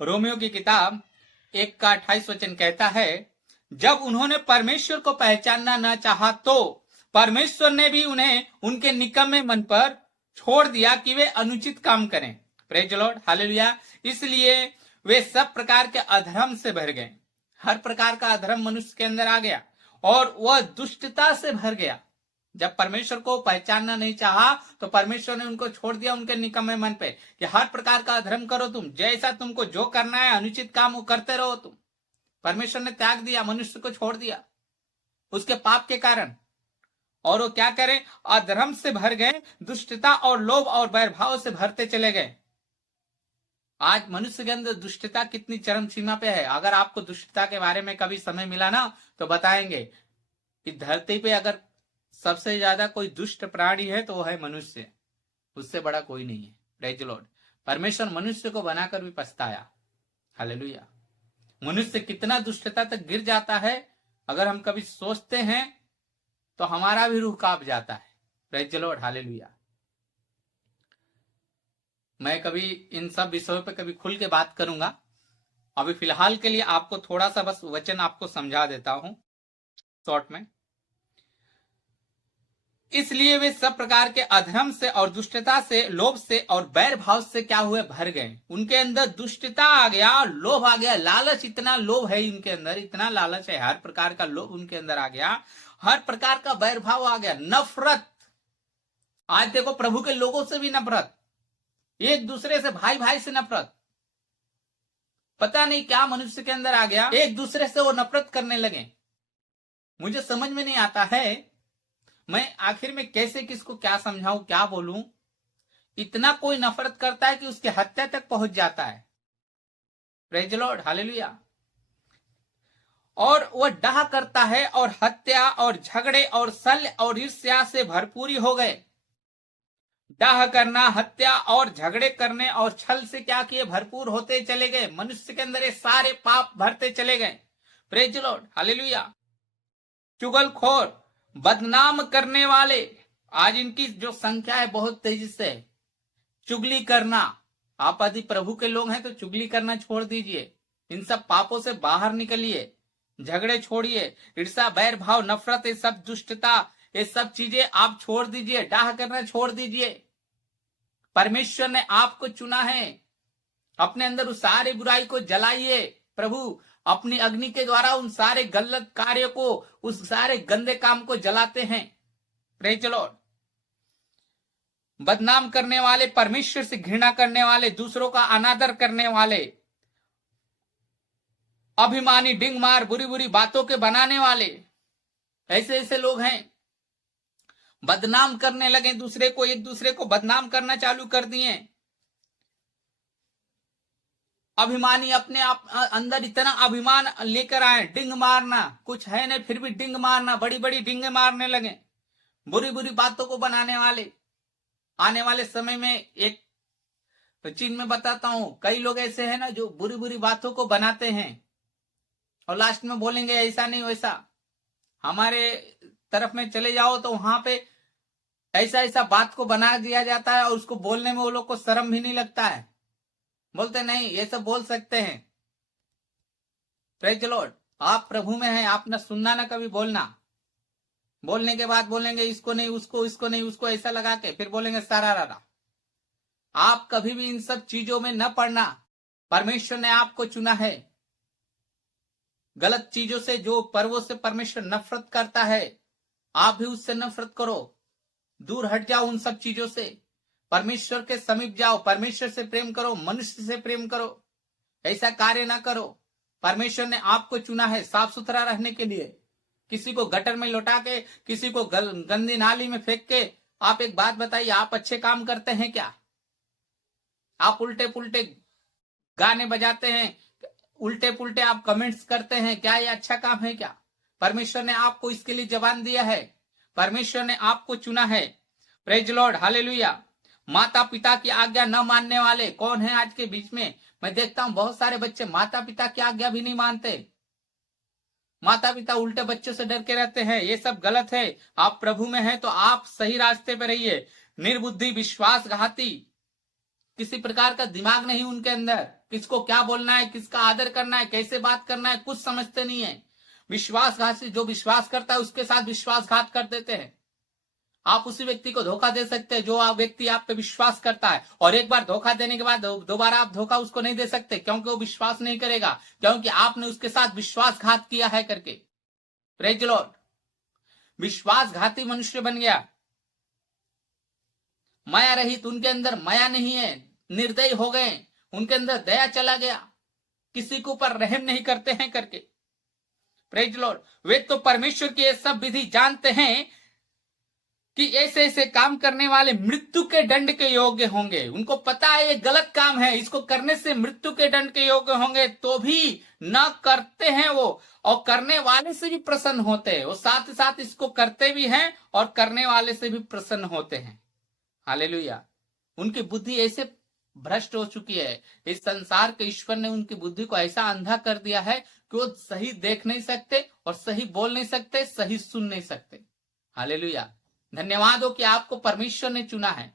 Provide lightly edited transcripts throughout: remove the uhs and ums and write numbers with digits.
Romeo की किताब 1 का 28 कहता है, जब उन्होंने परमेश्वर को पहचानना न चाहा तो परमेश्वर ने भी उन्हें उनके निकम्मे मन पर छोड़ दिया कि वे अनुचित काम करें। Praise the lord, hallelujah. इसलिए वे सब प्रकार के अधर्म से भर गए। हर प्रकार का अधर्म मनुष्य के अंदर आ गया और वह दुष्टता से भर गया। जब परमेश्वर को पहचानना नहीं चाहा तो परमेश्वर ने उनको छोड़ दिया उनके निकम्मे मन पे कि हर प्रकार का अधर्म करो तुम, जैसा तुमको जो करना है अनुचित काम वो करते रहो तुम। परमेश्वर ने त्याग दिया, मनुष्य को छोड़ दिया उसके पाप के कारण। और वो क्या करे, अधर्म से भर गए, दुष्टता और लोभ और वैरभाव से भरते चले गए। आज मनुष्य के अंदर दुष्टता कितनी चरम सीमा पे है। अगर आपको दुष्टता के बारे में कभी समय मिला ना तो बताएंगे कि धरती पे अगर सबसे ज्यादा कोई दुष्ट प्राणी है तो वो है मनुष्य, उससे बड़ा कोई नहीं है। Praise the Lord. परमेश्वर मनुष्य को बनाकर भी पछताया। हालेलुया। मनुष्य कितना दुष्टता तक गिर जाता है, अगर हम कभी सोचते हैं तो हमारा भी रूह कांप जाता है। Praise the lord, hallelujah. मैं कभी इन सब विषयों पे कभी खुल के बात करूंगा। अभी फिलहाल के लिए आपको थोड़ा सा बस वचन आपको समझा देता हूं शॉर्ट में। इसलिए वे सब प्रकार के अधर्म से और दुष्टता से, लोभ से और बैर भाव से क्या हुए, भर गए। उनके अंदर दुष्टता आ गया, लोभ आ गया, लालच, इतना लोभ है इनके अंदर, इतना लालच है, हर प्रकार का लोभ उनके अंदर आ गया, हर प्रकार का बैर भाव आ गया, नफरत। आज देखो प्रभु के लोगों से भी नफरत, एक दूसरे से, भाई भाई से नफरत। पता नहीं क्या मनुष्य के अंदर आ गया, एक दूसरे से वो नफरत करने लगे। मुझे समझ में नहीं आता है मैं आखिर में कैसे किसको क्या समझाऊं, क्या बोलूं। इतना कोई नफरत करता है कि उसकी हत्या तक पहुंच जाता है। Praise the lord, hallelujah. और वह डाह करता है और हत्या और झगड़े और शल्य और ईर्ष्या से भरपूरी हो गए। डाह करना, हत्या और झगड़े करने और छल से क्या किए, भरपूर होते चले गए। मनुष्य के अंदर ये सारे पाप भरते चले गए। Praise the lord, hallelujah. चुगलखोर, बदनाम करने वाले, आज इनकी जो संख्या है बहुत तेजी से। चुगली करना, आप यदि प्रभु के लोग हैं तो चुगली करना छोड़ दीजिए, इन सब पापों से बाहर निकलिए। झगड़े छोड़िए, ईर्ष्या, बैर भाव, नफरत, ये सब दुष्टता, ये सब चीजें आप छोड़ दीजिए। डाह करना छोड़ दीजिए। परमेश्वर ने आपको चुना है, अपने अंदर उस सारी बुराई को जलाइए। प्रभु अपनी अग्नि के द्वारा उन सारे गलत कार्य को, उस सारे गंदे काम को जलाते हैं। Praise the Lord. बदनाम करने वाले, परमेश्वर से घृणा करने वाले, दूसरों का अनादर करने वाले, अभिमानी, डिंगमार, बुरी बुरी बातों के बनाने वाले, ऐसे ऐसे लोग हैं। बदनाम करने लगे दूसरे को, एक दूसरे को बदनाम करना चालू कर दिए। अभिमानी, अपने आप अंदर इतना अभिमान लेकर आए, डिंग मारना, कुछ है नहीं फिर भी डिंग मारना, बड़ी बड़ी डिंगे मारने लगे। बुरी बुरी बातों को बनाने वाले। आने वाले समय में एक चीज में बताता हूं, कई लोग ऐसे हैं ना जो बुरी बुरी बातों को बनाते हैं और लास्ट में बोलेंगे ऐसा नहीं वैसा। हमारे तरफ में चले जाओ तो वहां पे ऐसा ऐसा बात को बना दिया जाता है और उसको बोलने में वो लोग को शर्म भी नहीं लगता है। बोलते नहीं, ये सब बोल सकते हैं। Praise the Lord. आप प्रभु में हैं, आप न सुनना ना कभी बोलना। बोलने के बाद बोलेंगे इसको नहीं उसको, इसको नहीं उसको, ऐसा लगा के फिर बोलेंगे सारा रारा। आप कभी भी इन सब चीजों में न पड़ना। परमेश्वर ने आपको चुना है। गलत चीजों से, जो पर्वों से परमेश्वर नफरत करता है, आप भी उससे नफरत करो। दूर हट जाओ उन सब चीजों से, परमेश्वर के समीप जाओ, परमेश्वर से प्रेम करो, मनुष्य से प्रेम करो। ऐसा कार्य ना करो। परमेश्वर ने आपको चुना है साफ सुथरा रहने के लिए। किसी को गटर में लौटा के, किसी को गंदी नाली में फेंक के, आप एक बात बताइए, आप अच्छे काम करते हैं क्या? आप उल्टे पुल्टे गाने बजाते हैं, उल्टे पुल्टे आप कमेंट्स करते हैं, क्या ये अच्छा काम है क्या? परमेश्वर ने आपको इसके लिए जबान दिया है। परमेश्वर ने आपको चुना है। Praise the lord, hallelujah. माता पिता की आज्ञा न मानने वाले कौन है आज के बीच में? मैं देखता हूं बहुत सारे बच्चे माता पिता की आज्ञा भी नहीं मानते। माता पिता उल्टे बच्चों से डर के रहते हैं। ये सब गलत है। आप प्रभु में हैं तो आप सही रास्ते पर रहिए। निर्बुद्धि, विश्वासघाती, किसी प्रकार का दिमाग नहीं उनके अंदर, किसको क्या बोलना है, किसका आदर करना है, कैसे बात करना है, कुछ समझते नहीं है। विश्वासघात से जो विश्वास करता है उसके साथ विश्वासघात कर देते हैं। आप उसी व्यक्ति को धोखा दे सकते हैं जो आप व्यक्ति आप पे विश्वास करता है, और एक बार धोखा देने के बाद दोबारा आप धोखा उसको नहीं दे सकते, क्योंकि वो विश्वास नहीं करेगा, क्योंकि आपने उसके साथ विश्वासघात किया है करके। Praise the Lord. विश्वासघाती मनुष्य बन गया, माया रहित, उनके अंदर माया नहीं है, निर्दयी हो गए, उनके अंदर दया चला गया, किसी के ऊपर रहम नहीं करते हैं करके। Praise the Lord. वे तो परमेश्वर की ये सब विधि जानते हैं कि ऐसे ऐसे काम करने वाले मृत्यु के दंड के योग्य होंगे। उनको पता है ये गलत काम है, इसको करने से मृत्यु के दंड के योग्य होंगे, तो भी न करते हैं वो, और करने वाले से भी प्रसन्न होते हैं। वो साथ ही साथ इसको करते भी हैं और करने वाले से भी प्रसन्न होते हैं। हालेलुया। उनकी बुद्धि ऐसे भ्रष्ट हो चुकी है, इस संसार के ईश्वर ने उनकी बुद्धि को ऐसा अंधा कर दिया है कि वो सही देख नहीं सकते और सही बोल नहीं सकते, सही सुन नहीं सकते। हालेलुया। धन्यवाद हो कि आपको परमेश्वर ने चुना है,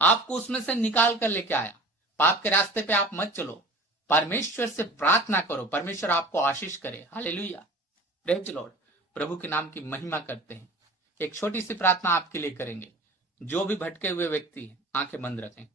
आपको उसमें से निकाल कर लेके आया। पाप के रास्ते पे आप मत चलो, परमेश्वर से प्रार्थना करो, परमेश्वर आपको आशीष करे। हालेलुया। Praise the lord. प्रभु के नाम की महिमा करते हैं। एक छोटी सी प्रार्थना आपके लिए करेंगे। जो भी भटके हुए व्यक्ति हैं, आंखें बंद रखें।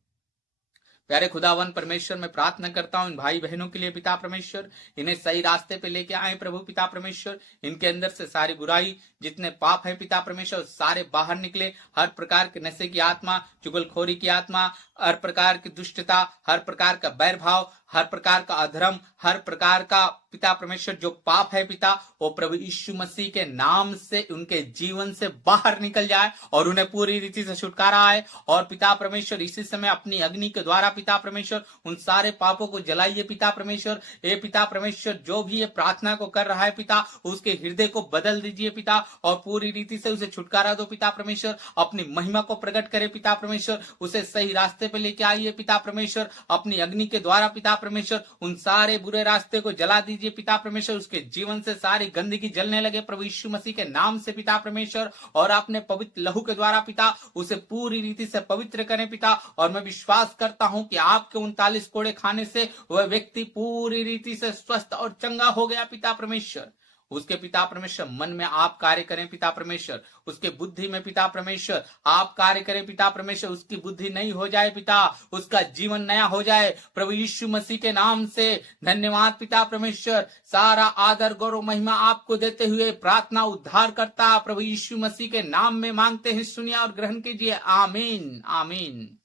प्यारे खुदावन परमेश्वर, मैं प्रार्थना करता हूं इन भाई बहनों के लिए पिता परमेश्वर, इन्हें सही रास्ते पे लेके आए प्रभु पिता परमेश्वर। इनके अंदर से सारी बुराई, जितने पाप है पिता परमेश्वर, सारे बाहर निकले। हर प्रकार के नशे की आत्मा, चुगलखोरी की आत्मा, हर प्रकार की दुष्टता, हर प्रकार का बैर भाव, हर प्रकार का अधर्म, हर प्रकार का पिता परमेश्वर जो पाप है पिता, वो प्रभु यीशु मसीह के नाम से उनके जीवन से बाहर निकल जाए और उन्हें पूरी रीति से छुटकारा आए। और पिता परमेश्वर इसी समय अपनी अग्नि के द्वारा पिता परमेश्वर उन सारे पापों को जलाइए पिता परमेश्वर। ये पिता परमेश्वर जो भी ये प्रार्थना को कर रहा है पिता, उसके हृदय को बदल दीजिए पिता और पूरी रीति से उसे छुटकारा दो पिता परमेश्वर। अपनी महिमा को प्रकट करे पिता परमेश्वर, उसे सही रास्ते पे लेके आइए पिता परमेश्वर। अपनी अग्नि के द्वारा पिता परमेश्वर उन सारे बुरे रास्ते को जला दीजिए पिता परमेश्वर। उसके जीवन से सारी गंदगी जलने लगे प्रभु यीशु मसीह के नाम से पिता परमेश्वर। और अपने पवित्र लहू के द्वारा पिता उसे पूरी रीति से पवित्र करें पिता। और मैं विश्वास करता हूं कि आपके 39 कोड़े खाने से वह व्यक्ति पूरी रीति से स्वस्थ और चंगा हो गया पिता परमेश्वर। उसके पिता परमेश्वर मन में आप कार्य करें पिता परमेश्वर, उसके बुद्धि में पिता परमेश्वर आप कार्य करें पिता परमेश्वर। उसकी बुद्धि नई हो जाए पिता, उसका जीवन नया हो जाए प्रभु यीशु मसीह के नाम से। धन्यवाद पिता परमेश्वर। सारा आदर गौरव महिमा आपको देते हुए प्रार्थना उद्धार करता प्रभु यीशु मसीह के नाम में मांगते हैं, सुनिए और ग्रहण कीजिए। आमीन आमीन।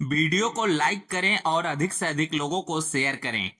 वीडियो को लाइक करें और अधिक से अधिक लोगों को शेयर करें।